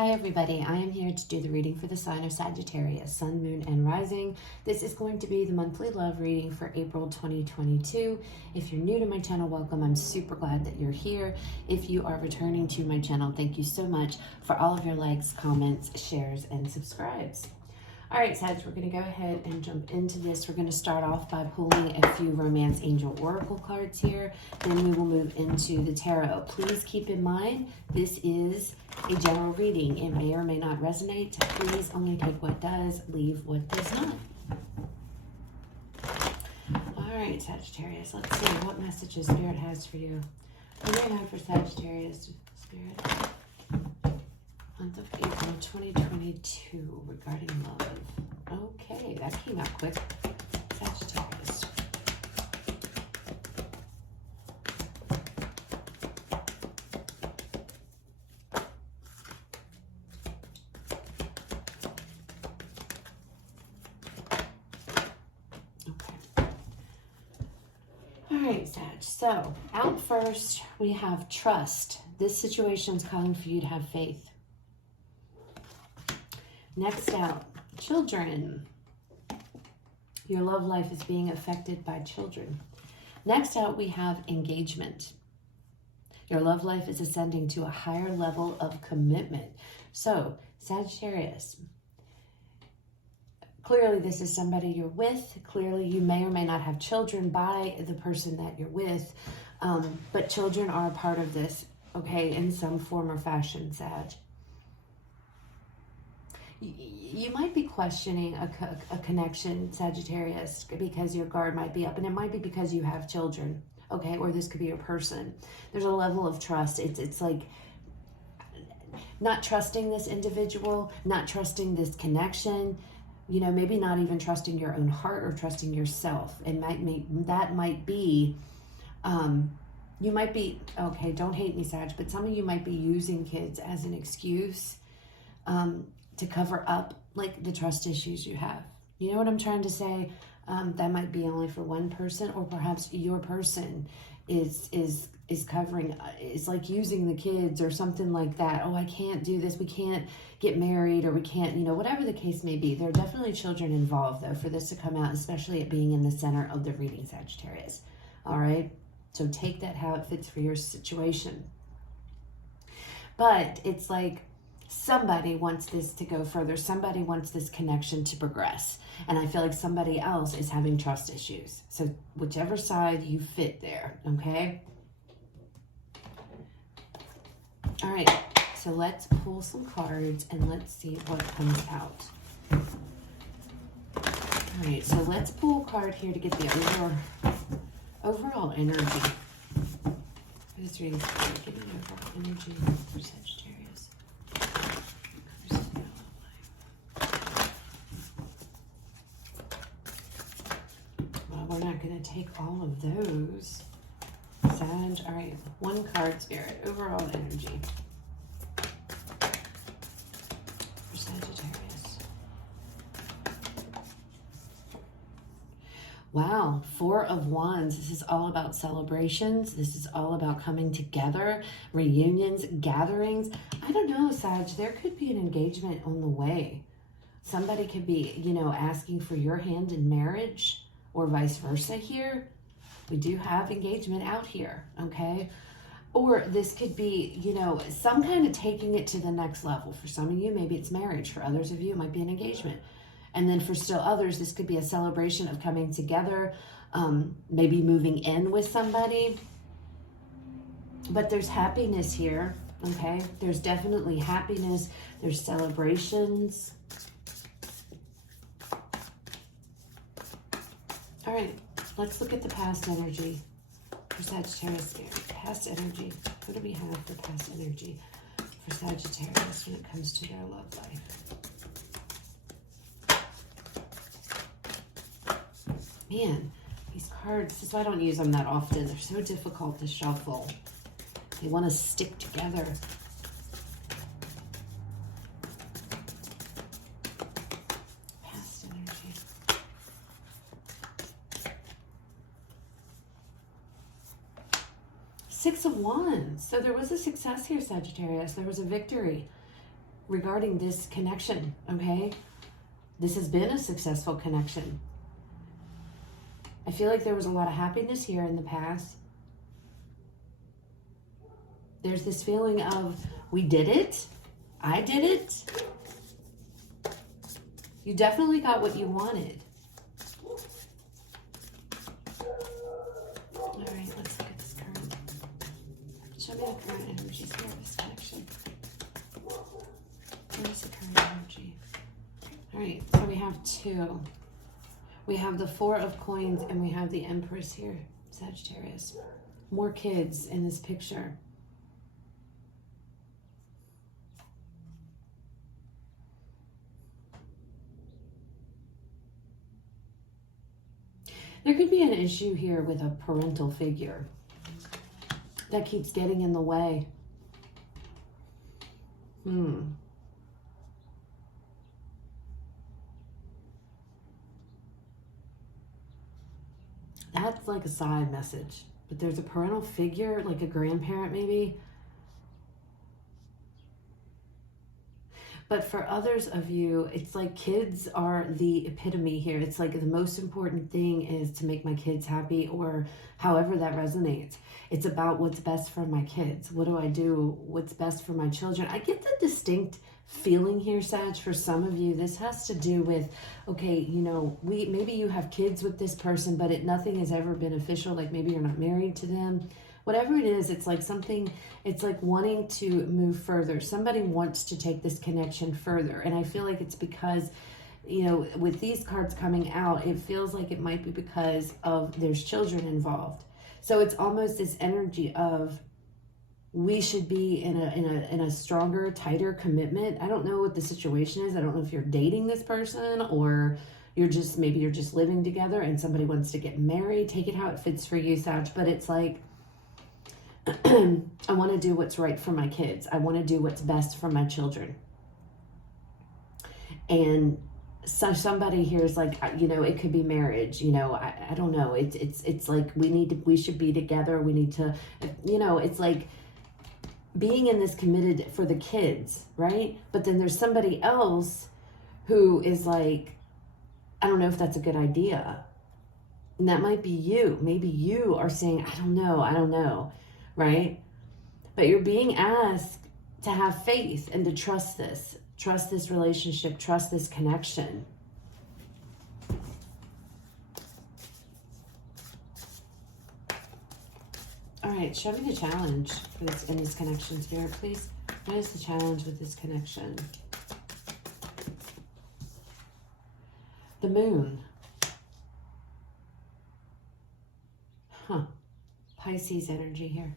Hi everybody, I am here to do the reading for the sign of Sagittarius, Sun, Moon, and Rising. This is going to be the monthly love reading for April 2022. If you're new to my channel, welcome. I'm super glad that you're here. If you are returning to my channel, thank you so much for all of your likes, comments, shares, and subscribes. All right, Sag, we're going to go ahead and jump into this. We're going to start off by pulling a few Romance Angel Oracle cards here. Then we will move into the tarot. Please keep in mind, this is a general reading. It may or may not resonate. Please only take what does, leave what does not. All right, Sagittarius, let's see what messages Spirit has for you. What do you have for Sagittarius, Spirit? Month of April 2022 regarding love. Okay, that came out quick. Sagittarius. Okay. All right, Sag. So, out first, we have trust. This situation is calling for you to have faith. Next out, children. Your love life is being affected by children. Next out, we have engagement. Your love life is ascending to a higher level of commitment. So, Sagittarius, clearly this is somebody you're with. Clearly you may or may not have children by the person that you're with, but children are a part of this, okay, in some form or fashion, Sag. You might be questioning a connection, Sagittarius, because your guard might be up, and it might be because you have children, okay? Or this could be a person. There's a level of trust. It's like not trusting this individual, not trusting this connection, you know, maybe not even trusting your own heart or trusting yourself. It might be, you might be, okay, don't hate me, Sag, but some of you might be using kids as an excuse, to cover up like the trust issues you have. You know what I'm trying to say? That might be only for one person, or perhaps your person is covering, is like using the kids or something like that. Oh, I can't do this. We can't get married, or we can't, you know, whatever the case may be. There are definitely children involved though for this to come out, especially it being in the center of the reading, Sagittarius. All right. So take that how it fits for your situation. But it's like, somebody wants this to go further. Somebody wants this connection to progress. And I feel like somebody else is having trust issues. So whichever side you fit there, okay? All right, so let's pull some cards and let's see what comes out. All right, so let's pull a card here to get the overall energy. For this reading, give me an overall energy for Sagittarius. We're not going to take all of those. Sag, all right, one card, Spirit, overall energy for Sagittarius. Wow, Four of Wands. This is all about celebrations. This is all about coming together, reunions, gatherings. I don't know, Sag, there could be an engagement on the way. Somebody could be, you know, asking for your hand in marriage, or vice versa here. We do have engagement out here, okay? Or this could be, you know, some kind of taking it to the next level. For some of you, maybe it's marriage. For others of you, it might be an engagement. And then for still others, this could be a celebration of coming together, maybe moving in with somebody. But there's happiness here, okay? There's definitely happiness. There's celebrations. All right, let's look at the past energy for Sagittarius Spirit. Past energy. What do we have for past energy for Sagittarius when it comes to their love life? Man, these cards, this is why I don't use them that often. They're so difficult to shuffle. They want to stick together. Six of Wands. So there was a success here, Sagittarius. There was a victory. regarding this connection, okay? This has been a successful connection. I feel like there was a lot of happiness here in the past. There's this feeling of, we did it. I did it. You definitely got what you wanted. All right, let's look at this current. Show me the current energies here of this connection. What is the current energy? All right, so we have two. We have the Four of Coins and we have the Empress here, Sagittarius. More kids in this picture. There could be an issue here with a parental figure that keeps getting in the way. That's like a side message. But there's a parental figure, like a grandparent maybe. But for others of you, it's like kids are the epitome here. It's like the most important thing is to make my kids happy, or however that resonates. It's about what's best for my kids. What do I do? What's best for my children? I get the distinct feeling here, Sag, for some of you. This has to do with, okay, you know, maybe you have kids with this person, but nothing has ever been official. Like maybe you're not married to them. Whatever it is, it's like something, it's like wanting to move further. Somebody wants to take this connection further. And I feel like it's because, you know, with these cards coming out, it feels like it might be because of there's children involved. So it's almost this energy of we should be in a stronger, tighter commitment. I don't know what the situation is. I don't know if you're dating this person or maybe you're just living together and somebody wants to get married. Take it how it fits for you, Sag. But it's like, I want to do what's right for my kids. I want to do what's best for my children. And so somebody here is like, you know, it could be marriage, you know, I don't know. It's like we should be together. We need to, you know, it's like being in this committed for the kids, right? But then there's somebody else who is like, I don't know if that's a good idea. And that might be you. Maybe you are saying, I don't know. Right? But you're being asked to have faith and to trust this relationship, trust this connection. All right, show me the challenge for this in this connection, Spirit, please. What is the challenge with this connection? The Moon. Pisces energy here.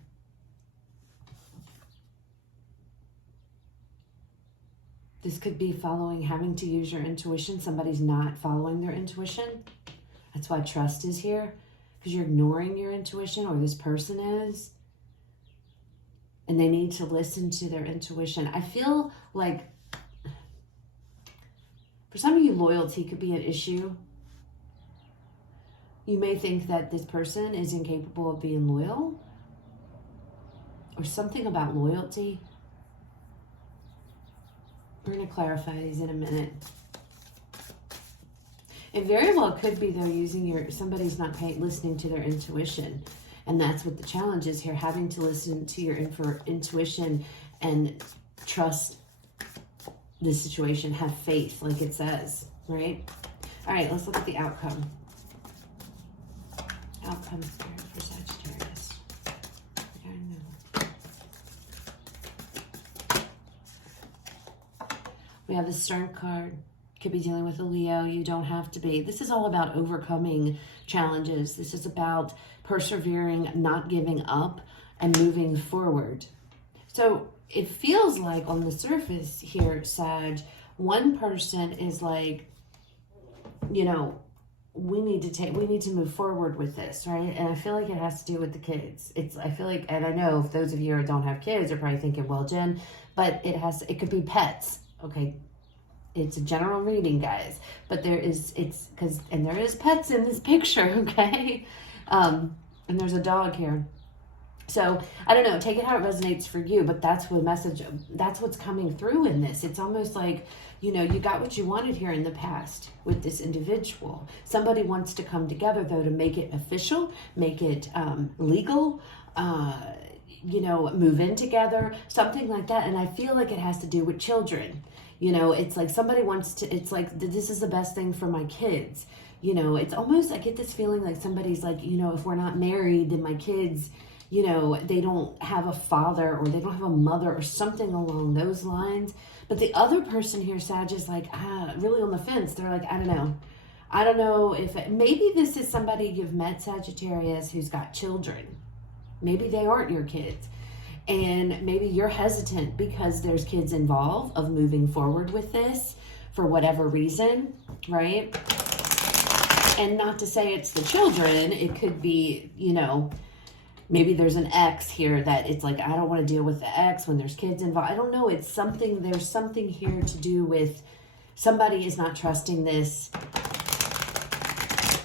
This could be having to use your intuition. Somebody's not following their intuition. That's why trust is here, because you're ignoring your intuition, or this person is. And they need to listen to their intuition. I feel like for some of you, loyalty could be an issue. You may think that this person is incapable of being loyal, or something about loyalty. We're going to clarify these in a minute. It very well could be they're using somebody's not listening to their intuition. And that's what the challenge is here, having to listen to your intuition and trust the situation, have faith, like it says, right? All right, let's look at the outcome. Outcome Spirit for Sagittarius. We have the Stern card. Could be dealing with a Leo. You don't have to be. This is all about overcoming challenges. This is about persevering, not giving up, and moving forward. So it feels like on the surface here, Sag, one person is like, you know, we need to move forward with this, right? And I feel like it has to do with the kids. I feel like, and I know if those of you who don't have kids are probably thinking, well, Jen, but it could be pets, okay? It's a general reading, guys, but there is pets in this picture, okay? And there's a dog here. So I don't know, take it how it resonates for you, but that's what message, that's what's coming through in this. It's almost like, you know, you got what you wanted here in the past with this individual. Somebody wants to come together though to make it official, make it legal, you know, move in together, something like that. And I feel like it has to do with children. You know, it's like somebody wants to, it's like, this is the best thing for my kids. You know, it's almost, I get this feeling like somebody's like, you know, if we're not married, then my kids, you know, they don't have a father or they don't have a mother or something along those lines. But the other person here, Sag, is like, really on the fence. They're like, I don't know. I don't know if, maybe this is somebody you've met, Sagittarius, who's got children. Maybe they aren't your kids. And maybe you're hesitant because there's kids involved of moving forward with this for whatever reason, right? And not to say it's the children. It could be, you know, maybe there's an ex here that it's like, I don't want to deal with the ex when there's kids involved. I don't know. It's something, there's something here to do with somebody is not trusting this.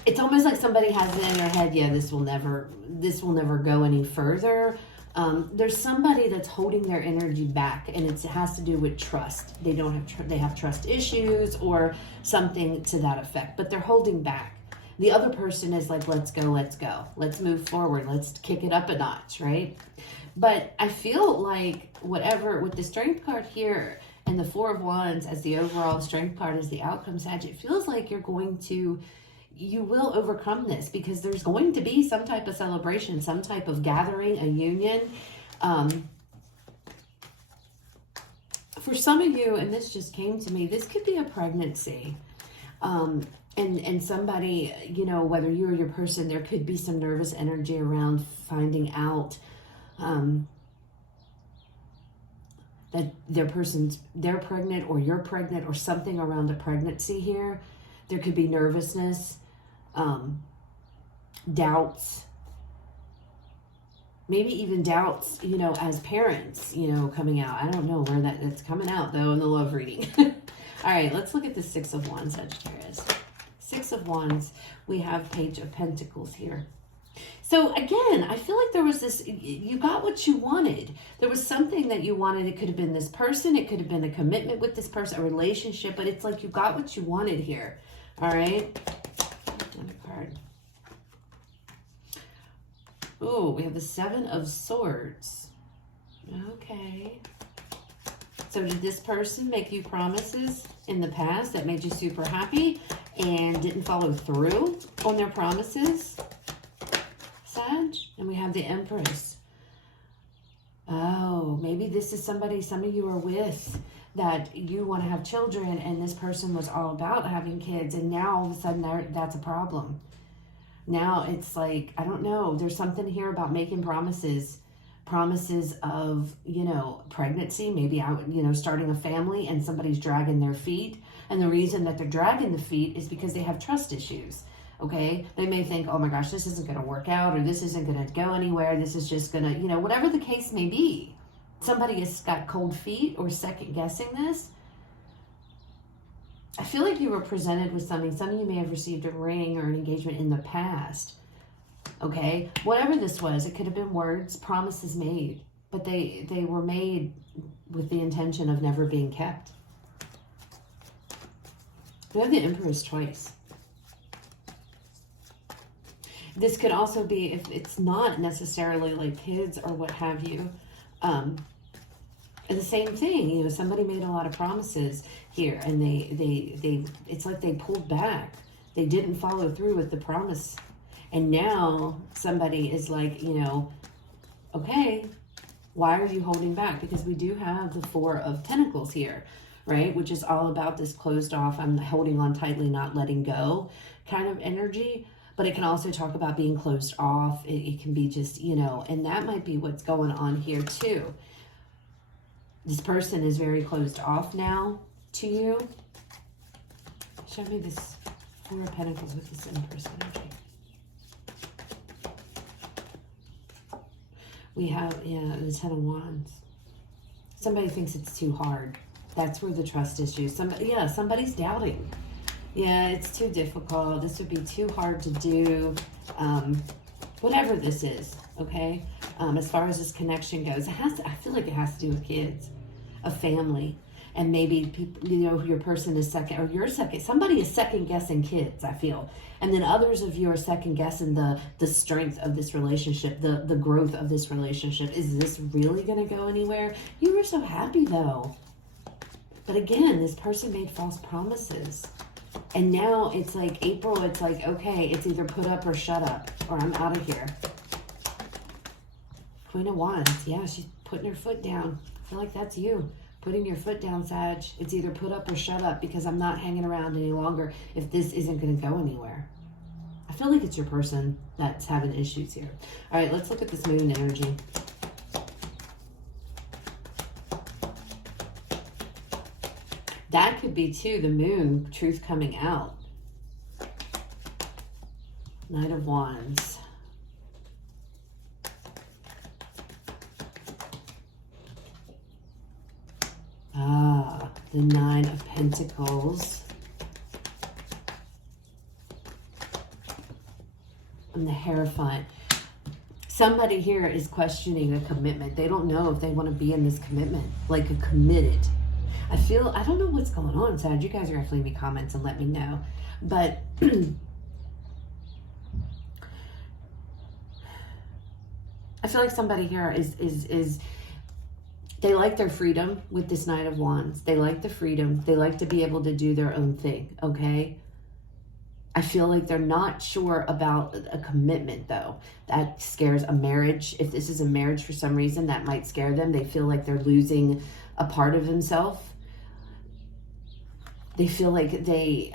It's almost like somebody has it in their head, yeah, this will never go any further. There's somebody that's holding their energy back, and it has to do with trust. They don't have, they have trust issues or something to that effect, but they're holding back. The other person is like, let's go, let's move forward, let's kick it up a notch, right? But I feel like whatever, with the Strength card here and the Four of Wands as the overall Strength card as the outcome, Sag, it feels like you will overcome this because there's going to be some type of celebration, some type of gathering, a union. For some of you, and this just came to me, this could be a pregnancy. And somebody, you know, whether you or your person, there could be some nervous energy around finding out that they're pregnant or you're pregnant or something around a pregnancy here. There could be nervousness, doubts, maybe even doubts, you know, as parents, you know, coming out. I don't know where that's coming out though in the love reading. All right, let's look at the Six of Wands, Sagittarius. Six of Wands, we have Page of Pentacles here. So again, I feel like there was this, you got what you wanted. There was something that you wanted. It could have been this person. It could have been a commitment with this person, a relationship, but it's like you got what you wanted here. All right. Another card. Oh, we have the Seven of Swords. Okay. So did this person make you promises in the past that made you super happy and didn't follow through on their promises, Sag? And we have the Empress. Oh, maybe this is somebody some of you are with that you want to have children and this person was all about having kids and now all of a sudden that's a problem. Now it's like, I don't know, there's something here about making promises of, you know, pregnancy, maybe out, you know, starting a family and somebody's dragging their feet. And the reason that they're dragging the feet is because they have trust issues. Okay. They may think, oh my gosh, this isn't going to work out, or this isn't going to go anywhere. This is just going to, you know, whatever the case may be. Somebody has got cold feet or second guessing this. I feel like you were presented with something. Some of you may have received a ring or an engagement in the past. Okay, whatever this was, it could have been words, promises made, but they were made with the intention of never being kept. We have the Empress twice. This could also be, if it's not necessarily like kids or what have you, the same thing, you know, somebody made a lot of promises here and they it's like they pulled back. They didn't follow through with the promise. And now somebody is like, you know, okay, why are you holding back? Because we do have the Four of Pentacles here, right? Which is all about this closed off, I'm holding on tightly, not letting go kind of energy. But it can also talk about being closed off. It can be just, you know, and that might be what's going on here too. This person is very closed off now to you. Show me this Four of Pentacles with this Empress energy. We have, yeah, the Ten of Wands. Somebody thinks it's too hard. That's where the trust issues. Somebody's doubting. Yeah, it's too difficult. This would be too hard to do. whatever this is, okay? As far as this connection goes, I feel like it has to do with kids, a family, and maybe people, your person is second, or you're second, somebody is second guessing kids, I feel. And then others of you are second guessing the strength of this relationship, the growth of this relationship. Is this really going to go anywhere? You were so happy though. But again, this person made false promises. And now it's like April, it's like, okay, it's either put up or shut up, or I'm out of here. Queen of Wands, yeah, she's putting her foot down. I feel like that's you. Putting your foot down, Sag. It's either put up or shut up, because I'm not hanging around any longer if this isn't going to go anywhere. I feel like it's your person that's having issues here. All right, let's look at this moon energy. That could be, too, the moon, truth coming out. Knight of Wands. Ah, the Nine of Pentacles. And the Hierophant. Somebody here is questioning a commitment. They don't know if they want to be in this commitment, like a committed. I don't know what's going on, Sag. You guys are going to leave me comments and let me know. But I feel like somebody here is they like their freedom with this Knight of Wands. They like the freedom. They like to be able to do their own thing, okay? I feel like they're not sure about a commitment, though. That scares a marriage. If this is a marriage for some reason, that might scare them. They feel like they're losing a part of themselves. They feel like they,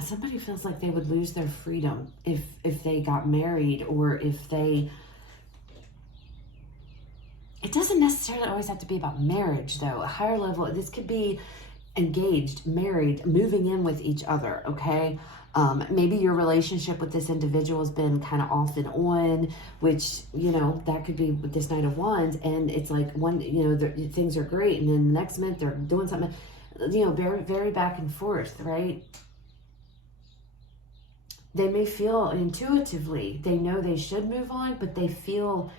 somebody feels like they would lose their freedom if they got married, or if they... It doesn't necessarily always have to be about marriage, though. A higher level, this could be engaged, married, moving in with each other, okay? Maybe your relationship with this individual has been kind of off and on, which, that could be with this Knight of Wands, and it's like things are great, and then the next minute they're doing something, very, very back and forth, right? They may feel intuitively, they know they should move on, but they feel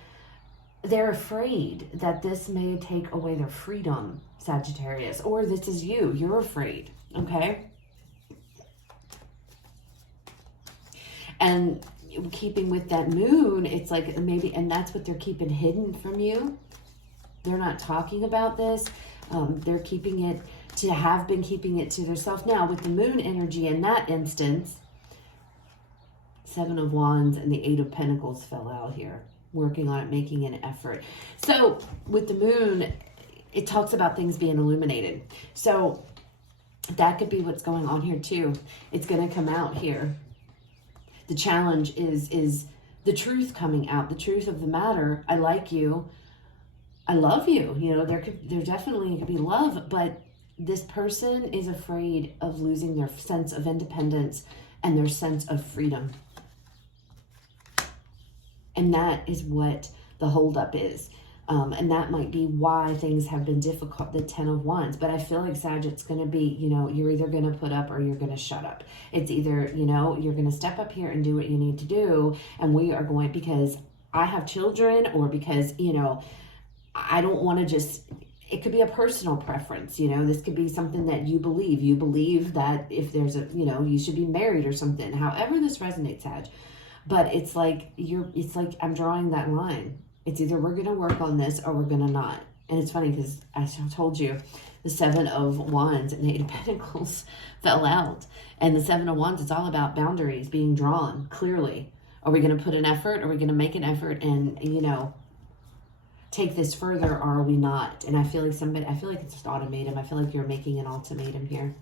they're afraid that this may take away their freedom, Sagittarius, or this is you're afraid, okay? And keeping with that moon, it's like maybe, and that's what they're keeping hidden from you. They're not talking about this. They're keeping it to themselves. Now, with the moon energy in that instance, Seven of Wands and the Eight of Pentacles fell out here. Working on it, making an effort. So, with the moon, it talks about things being illuminated. So, that could be what's going on here, too. It's going to come out here. The challenge is the truth coming out, the truth of the matter. I like you. I love you. There definitely could be love, but this person is afraid of losing their sense of independence and their sense of freedom. And that is what the holdup is. And that might be why things have been difficult, the 10 of Wands. But I feel like, Sag, it's going to be, you're either going to put up or you're going to shut up. It's either, you're going to step up here and do what you need to do. And we are going, because I have children, or because, I don't want to just, it could be a personal preference. This could be something that you believe. You believe that if there's you should be married or something. However this resonates, Sag. But it's like, I'm drawing that line. It's either we're going to work on this or we're going to not. And it's funny because, as I told you, the Seven of Wands and the Eight of Pentacles fell out. And the Seven of Wands, it's all about boundaries being drawn clearly. Are we going to put an effort? Are we going to make an effort and, take this further, or are we not? And I feel like it's just ultimatum. I feel like you're making an ultimatum here.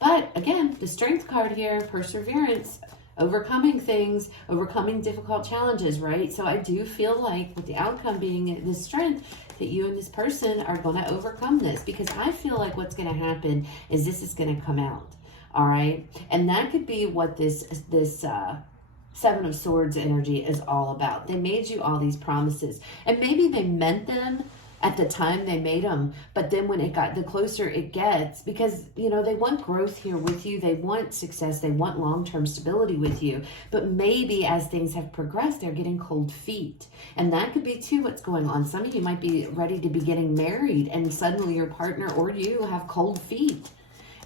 But again, the Strength card here, perseverance, overcoming things, overcoming difficult challenges, right? So I do feel like, with the outcome being this Strength, that you and this person are going to overcome this, because I feel like what's going to happen is this is going to come out, all right? And that could be what this Seven of Swords energy is all about. They made you all these promises, and maybe they meant them At the time they made them, but then when it got, the closer it gets, because they want growth here with you, they want success, they want long-term stability with you, but maybe as things have progressed, they're getting cold feet. And that could be too what's going on. Some of you might be ready to be getting married, and suddenly your partner or you have cold feet,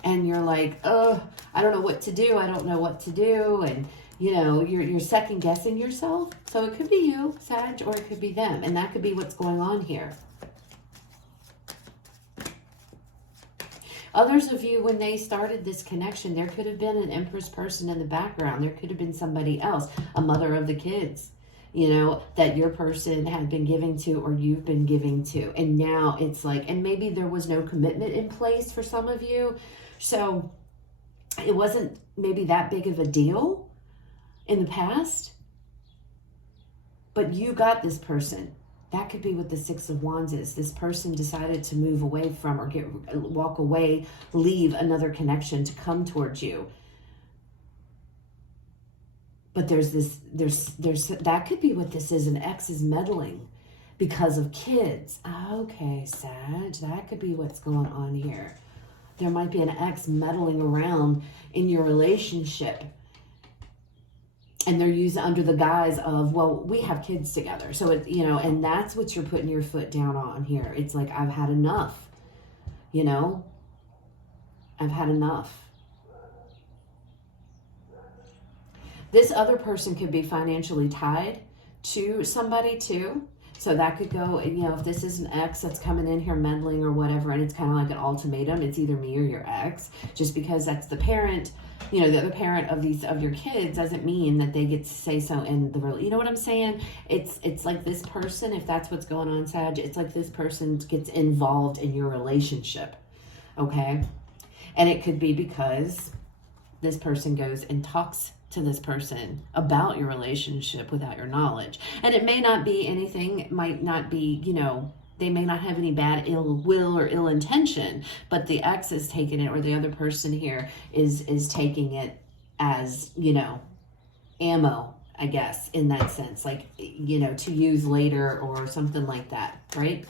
and you're like, oh, I don't know what to do, I don't know what to do, and you're second guessing yourself. So it could be you, Sag, or it could be them, and that could be what's going on here. Others of you, when they started this connection, there could have been an Empress person in the background. There could have been somebody else, a mother of the kids, that your person had been giving to or you've been giving to. And now it's like, and maybe there was no commitment in place for some of you. So it wasn't maybe that big of a deal in the past, but you got this person. That could be what the Six of Wands is. This person decided to move away from or walk away, leave another connection to come towards you. But there's that could be what this is. An ex is meddling because of kids. Okay, Sag, that could be what's going on here. There might be an ex meddling around in your relationship. And they're used under the guise of, well, we have kids together. So, and that's what you're putting your foot down on here. It's like, I've had enough, I've had enough. This other person could be financially tied to somebody too. So that could go, if this is an ex that's coming in here meddling or whatever, and it's kind of like an ultimatum, it's either me or your ex, just because that's the parent, the other parent of your kids doesn't mean that they get to say so in the, you know what I'm saying? It's like this person, if that's what's going on, Sag, it's like this person gets involved in your relationship, okay? And it could be because this person goes and talks to this person about your relationship without your knowledge. And it may not be anything, it might not be, they may not have any bad ill will or ill intention, but the ex is taking it, or the other person here is taking it as, ammo, I guess, in that sense, like, to use later or something like that, right?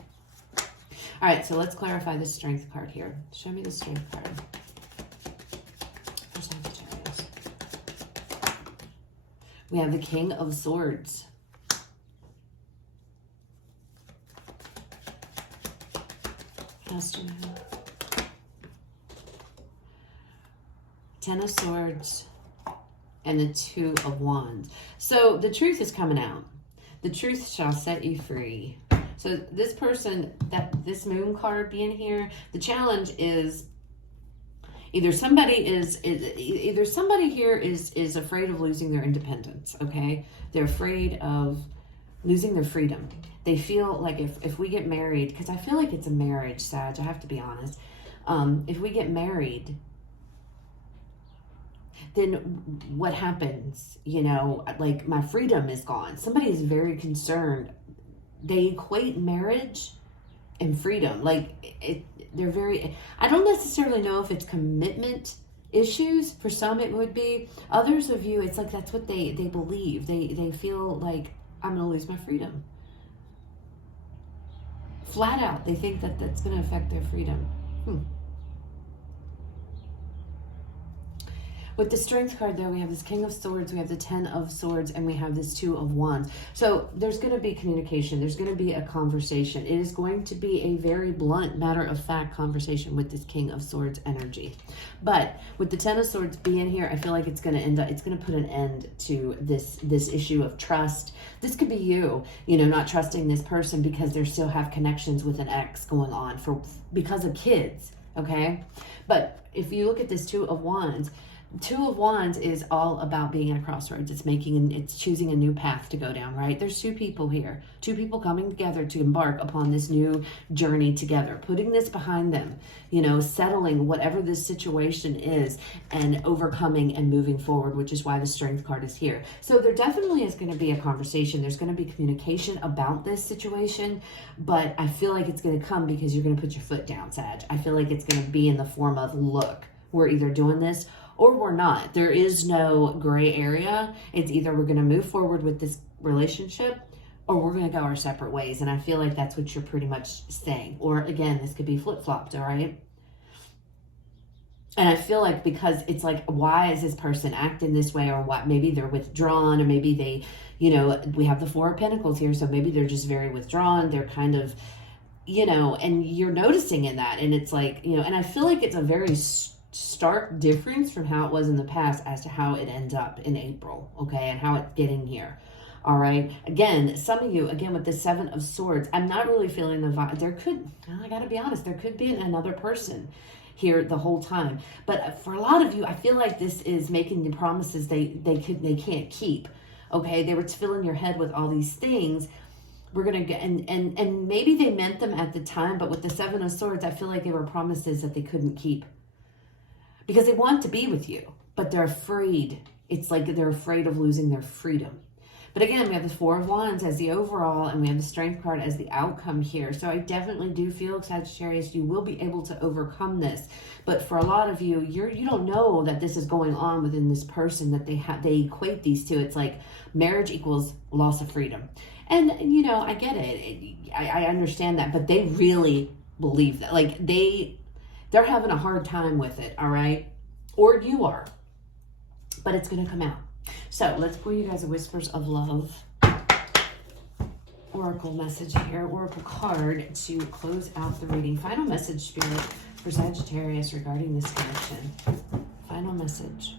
All right, so let's clarify the Strength card here. Show me the Strength card. We have the King of Swords. Ten of Swords and the Two of Wands. So the truth is coming out. The truth shall set you free. So this person, this Moon card being here, the challenge is either somebody here is afraid of losing their independence, okay? They're afraid of losing their freedom. They feel like if we get married, because I feel like it's a marriage, Sag, I have to be honest. If we get married, then what happens? Like my freedom is gone. Somebody is very concerned. They equate marriage and freedom. They're very, I don't necessarily know if it's commitment issues. For some it would be. Others of you, it's like that's what they believe. They feel like, I'm going to lose my freedom. Flat out, they think that that's going to affect their freedom. With the Strength card, though, we have this King of Swords, we have the Ten of Swords, and we have this Two of Wands. So there's going to be communication. There's going to be a conversation. It is going to be a very blunt, matter-of-fact conversation with this King of Swords energy. But with the Ten of Swords being here, I feel like it's going to end up, it's going to put an end to this issue of trust. This could be you, not trusting this person because they still have connections with an ex going on because of kids, okay? But if you look at this Two of Wands, Two of Wands is all about being at a crossroads. It's choosing a new path to go down, right? There's two people here, two people coming together to embark upon this new journey together, putting this behind them, settling whatever this situation is and overcoming and moving forward, which is why the Strength card is here. So there definitely is going to be a conversation. There's going to be communication about this situation, but I feel like it's going to come because you're going to put your foot down, Sag. I feel like it's going to be in the form of, look, we're either doing this or we're not. There is no gray area. It's either we're going to move forward with this relationship or we're going to go our separate ways. And I feel like that's what you're pretty much saying. Or again, this could be flip-flopped, all right? And I feel like because it's like, why is this person acting this way? Or what? Maybe they're withdrawn, or maybe they, we have the Four of Pentacles here. So maybe they're just very withdrawn. They're kind of, and you're noticing in that. And it's like, and I feel like it's a very stark difference from how it was in the past as to how it ends up in April, okay? And how it's getting here. All right. Again, some of you, again, with the Seven of Swords, I'm not really feeling the vibe. I got to be honest, there could be another person here the whole time. But for a lot of you, I feel like this is making you promises they can't keep. Okay. They were filling your head with all these things. We're going to get, and maybe they meant them at the time, but with the Seven of Swords, I feel like they were promises that they couldn't keep because they want to be with you, but they're afraid. It's like they're afraid of losing their freedom. But again, we have the Four of Wands as the overall, and we have the Strength card as the outcome here. So I definitely do feel, Sagittarius, you will be able to overcome this. But for a lot of you, you don't know that this is going on within this person, that they equate these two. It's like marriage equals loss of freedom. And, I get it. I understand that. But they really believe that. Like, they're having a hard time with it, all right? Or you are. But it's going to come out. So let's pull you guys a Whispers of Love oracle message here, oracle card to close out the reading. Final message, Spirit, for Sagittarius regarding this connection. Final message.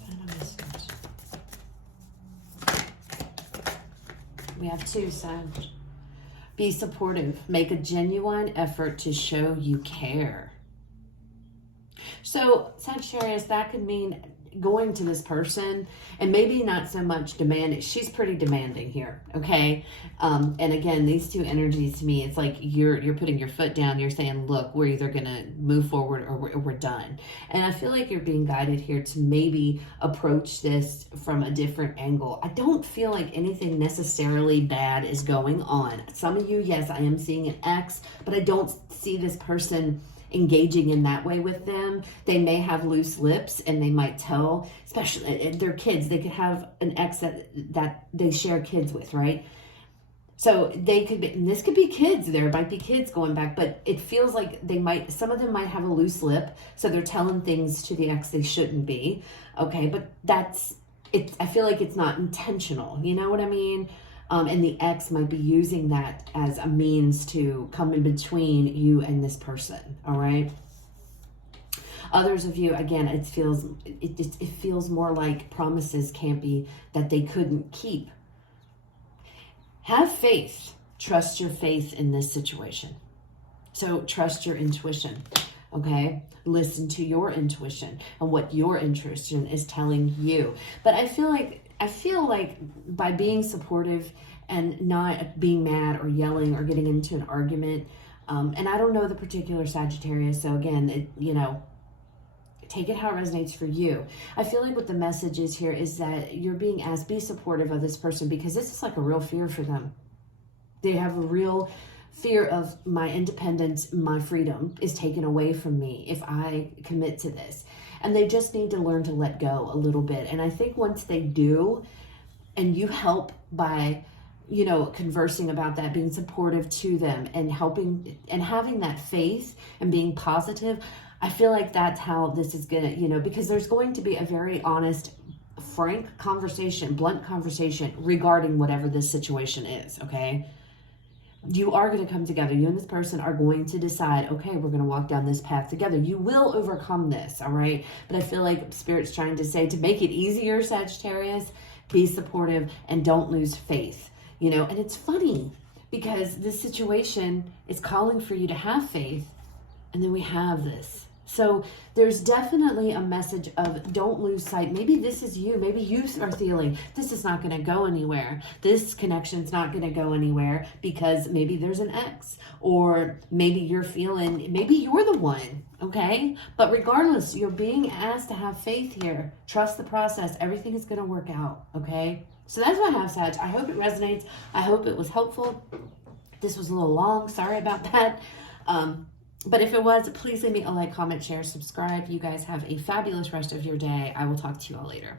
Final message. We have two, Sag. Be supportive. Make a genuine effort to show you care. So, Sagittarius, that could mean going to this person and maybe not so much demanding. She's pretty demanding here, okay? And again, these two energies to me, it's like you're putting your foot down. You're saying, look, we're either going to move forward or we're done. And I feel like you're being guided here to maybe approach this from a different angle. I don't feel like anything necessarily bad is going on. Some of you, yes, I am seeing an X, but I don't see this person engaging in that way with them. They may have loose lips and they might tell, especially their kids, they could have an ex that they share kids with, right? So they could be, and this could be kids, there might be kids going back, but it feels like some of them might have a loose lip, so they're telling things to the ex they shouldn't be, okay? But I feel like it's not intentional, you know what I mean? And the ex might be using that as a means to come in between you and this person, all right? Others of you, again, it feels more like promises can't be, that they couldn't keep. Have faith. Trust your faith in this situation. So trust your intuition, okay? Listen to your intuition and what your intuition is telling you. But I feel like by being supportive and not being mad or yelling or getting into an argument, and I don't know the particular Sagittarius, so again, take it how it resonates for you. I feel like what the message is here is that you're being asked, be supportive of this person, because this is like a real fear for them. They have a real fear of my independence, my freedom is taken away from me if I commit to this. And they just need to learn to let go a little bit. And I think once they do, and you help by, conversing about that, being supportive to them and helping and having that faith and being positive, I feel like that's how this is going to, because there's going to be a very honest, frank conversation, blunt conversation regarding whatever this situation is, okay? You are going to come together. You and this person are going to decide, okay, we're going to walk down this path together. You will overcome this, all right? But I feel like Spirit's trying to say, to make it easier, Sagittarius, be supportive and don't lose faith, And it's funny because this situation is calling for you to have faith, and then we have this. So there's definitely a message of don't lose sight. Maybe this is you. Maybe you are feeling this is not going to go anywhere. This connection's not going to go anywhere because maybe there's an ex, or maybe you're feeling, maybe you're the one, okay? But regardless, you're being asked to have faith here. Trust the process. Everything is going to work out, okay? So that's what I have, Sag. I hope it resonates. I hope it was helpful. This was a little long. Sorry about that. But if it was, please leave me a like, comment, share, subscribe. You guys have a fabulous rest of your day. I will talk to you all later.